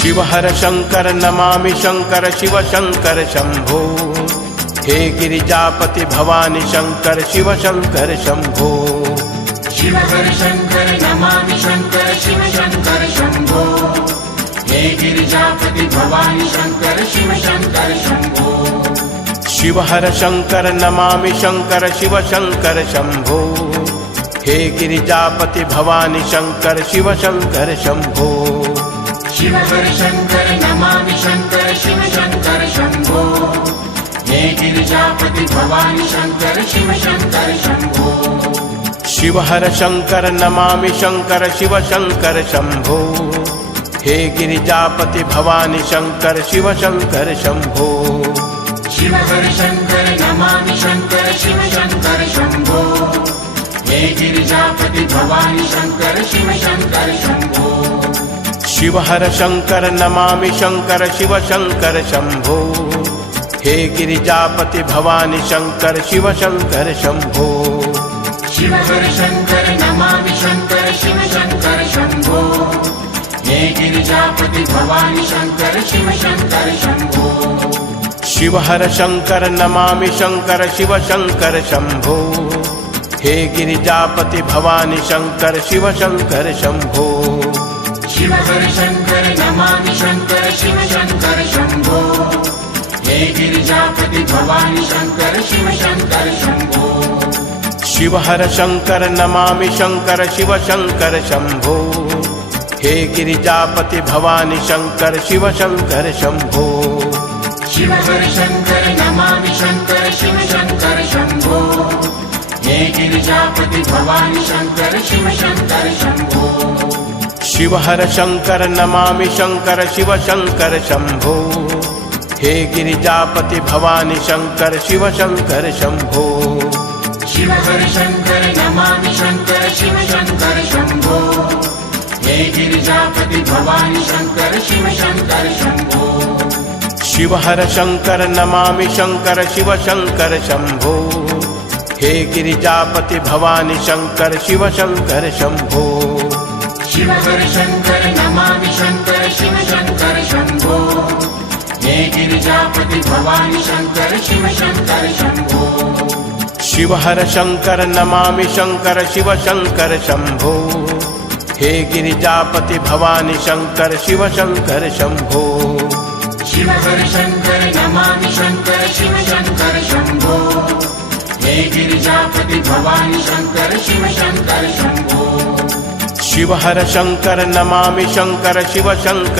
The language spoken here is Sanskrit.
शिव हर शंकर नमामि शंकर शिव शंकर शंभो। हे गिरिजापति भवानी शंकर शिव शंकर शंभो। शिव हर शंकर नमामि शंकर शिव शंकर शंभो। हे गिरिजापति भवानी शंकर शिव शंकर शंभो। शिव हर शंकर नमामि शंकर शिव शंकर शंभो। हे गिरिजापति भवानी शंकर शिव शंकर शंभो। शिव हर शंकर नमामि शंकर शिव शंकर शंभो। हे गिरिजापति भवानी शंकर शिव शंकर शंभो। शिव हर शंकर नमामि शंकर शिव शंकर शंभो। हे गिरिजापति भवानी शंकर शिव शंकर शंभो। शिव हर शंकर नमामि शंकर शिव शंकर शंभो। हे गिरिजापति भवानी शंकर शिव शंकर शंभो। शिव हर शंकर नमामि शंकर शिव शंकर शंभो। हे गिरिजापति भवानी शंकर शिव शंकर शंभो। शिव हर शंकर नमामि शंकर शिव शंकर शंभो। हे गिरिजापति भवानी शंकर शिव शंकर शंभो। शिव हर शंकर नमामि शंकर शिव शंकर शंभो। हे गिरिजापति भवानी शंकर शिव शंकर शंभो। शिव हर शंकर नमामि शंकर शिव शंकर शंभो। हे गिरिजापति भवानी शंकर शिव शंकर शंभो। शिव हर शंकर नमामि शंकर शिव शंकर शंभो। हे गिरिजापति भवानी शंकर शिव शंकर शंभो। शिव हर शंकर नमामि शंकर शिव शंकर शंभो। हे गिरिजापति भवानी शंकर शिव शंकर शंभो। शिव हर शंकर नमामि शंकर शिव शंकर शंभो। हे गिरिजापति भवानी शंकर शिव शंकर शंभो। शिव हर शंकर नमामि शंकर शिव शंकर शंभो। हे गिरिजापति भवानी शंकर शिव शंकर शंभो। शिव हर शंकर नमामि शंकर शिव शंकर शंभो। हे गिरिजापति भवानी शंकर शिव शंकर शंभो। शिव हर शंकर नमामि शंकर शिव शंकर शंभो। हे गिरिजापति भवानी शंकर शिव शंकर शंभो। शिव हर शंकर नमामि शंकर शिव शंकर शंभो। हे गिरिजापति भवानी शंकर शिव शंकर शंभो। शिव हर शंकर नमामि शंकर शिव शंकर शंभो। हे गिरिजापति भवानी शंकर शिव शंकर शंभो। शिव हर शंकर नमामि शंकर शिव शंकर